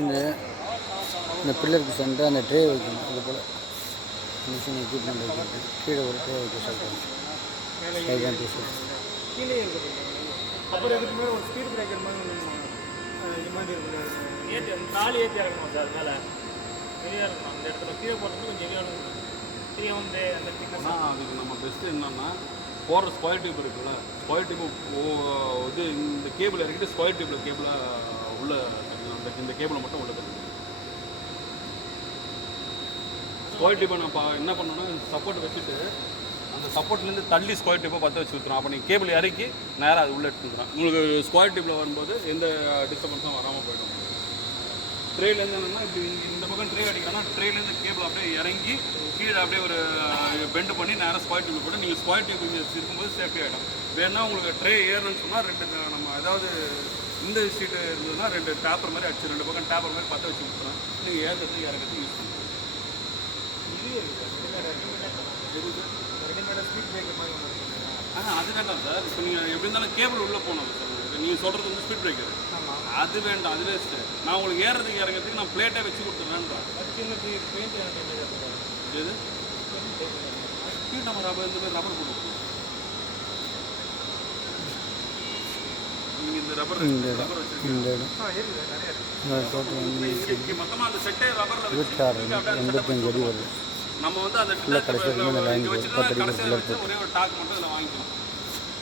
இந்த இந்த பில்லருக்கு சென்டராக அந்த ட்ரே வைக்கணும். அது போல் மிஷின் எக்யூப்மெண்ட் வைக்கிறது. கீழே ஒரு ட்ரே வைக்க சொல்கிறேன். சைதான் டீஷர்ட் கீழே இருக்குது. அப்புறம் இதுக்கு மேலே ஒரு ஸ்பீட் பிரேக்கர் மாதிரி இது மாதிரி இருக்குது. ஏற்றி அந்த தாலி ஏற்றி இறக்கணும் சார். மேலே ஹெவியாக இருக்கணும். அந்த இடத்துல கீழே போடுறது கொஞ்சம் ஹெவியாக இருக்கணும். கீழே வந்து அந்த திக்னஸ். அதுக்கு நம்ம பெஸ்ட்டு என்னன்னா போடுற ஸ்கொயர் டியூப் இருக்குல்ல, ஸ்கொயர் டியூப் இது இந்த கேபிள் இறக்கிட்டு ஸ்கொயர் டியூப்பில் கேபிளாக உள்ள இந்த கேபிளை மட்டும் உள்ள தருது. ஸ்கொயர் டியூப்பை நான் என்ன பண்ணணும்னா சப்போர்ட் வச்சுட்டு அந்த சப்போர்ட்லேருந்து தள்ளி ஸ்கொயர் டியூப்பை பற்ற வச்சு ஊற்றுறோம். அப்போ நீங்கள் கேபிள் இறக்கி நேராக அது உள்ளே எடுத்துக்கிறோம். உங்களுக்கு ஸ்கொயர் டியூப்பில் வரும்போது எந்த டிஸ்டர்பன்ஸும் வராமல் போய்டும். ட்ரேலேருந்து என்னென்னா இப்படி இந்த பக்கம் ட்ரே அடிக்கணும்னா ட்ரேலேருந்து கேபிள் அப்படியே இறங்கி கீழே அப்படியே ஒரு பெண்டு பண்ணி நேராக ஸ்கொயர் டியூப் போட்டு நீங்கள் ஸ்கொயர் டியூப் இங்கே இருக்கும்போது சேஃப்டி ஆகிடும். வேணா உங்களுக்கு ட்ரே ஏறணும்னு சொன்னால் ரெண்டு நம்ம ஏதாவது இந்த சீட்டு இருந்ததுன்னா ரெண்டு டேப்பர் மாதிரி அடிச்சு ரெண்டு பக்கம் டேப்பர் மாதிரி பற்ற வச்சு கொடுத்துறோம். நீங்கள் ஏறுறதுக்கு இறங்கிறதுக்கு யூஸ் பண்ணுறோம். ரெடிமேடாக ஸ்பீட் பிரேக்கர் மாதிரி ஒன்று இருக்குது. அது வேண்டாம் சார். இப்போ நீங்கள் எப்படி இருந்தாலும் கேபிள் உள்ளே போகணும் சார். நீங்கள் சொல்கிறது வந்து ஸ்பீட் பிரேக்கர். அது வேண்டாம், அது வேஸ்ட்டு. நான் உங்களுக்கு ஏறுறதுக்கு இறங்கிறதுக்கு நான் பிளேட்டே வச்சு கொடுத்துட்றேன்றேன். அதுக்கு என்ன பெயிண்ட் எது கீழே நம்ம ரப்பர் இந்த மாதிரி ரப்பர் போட்டு நீங்கள் இந்த ரப்பர் இந்த இடம் மொத்தமாக அந்த செட்டே ரப்பரில் 86 அடி வருது. நம்ம வந்து அந்த கடைசி வச்சுட்டு கடைசியில் ஒரே ஒரு டாக் மட்டும் இதில் வாங்கிக்கணும்.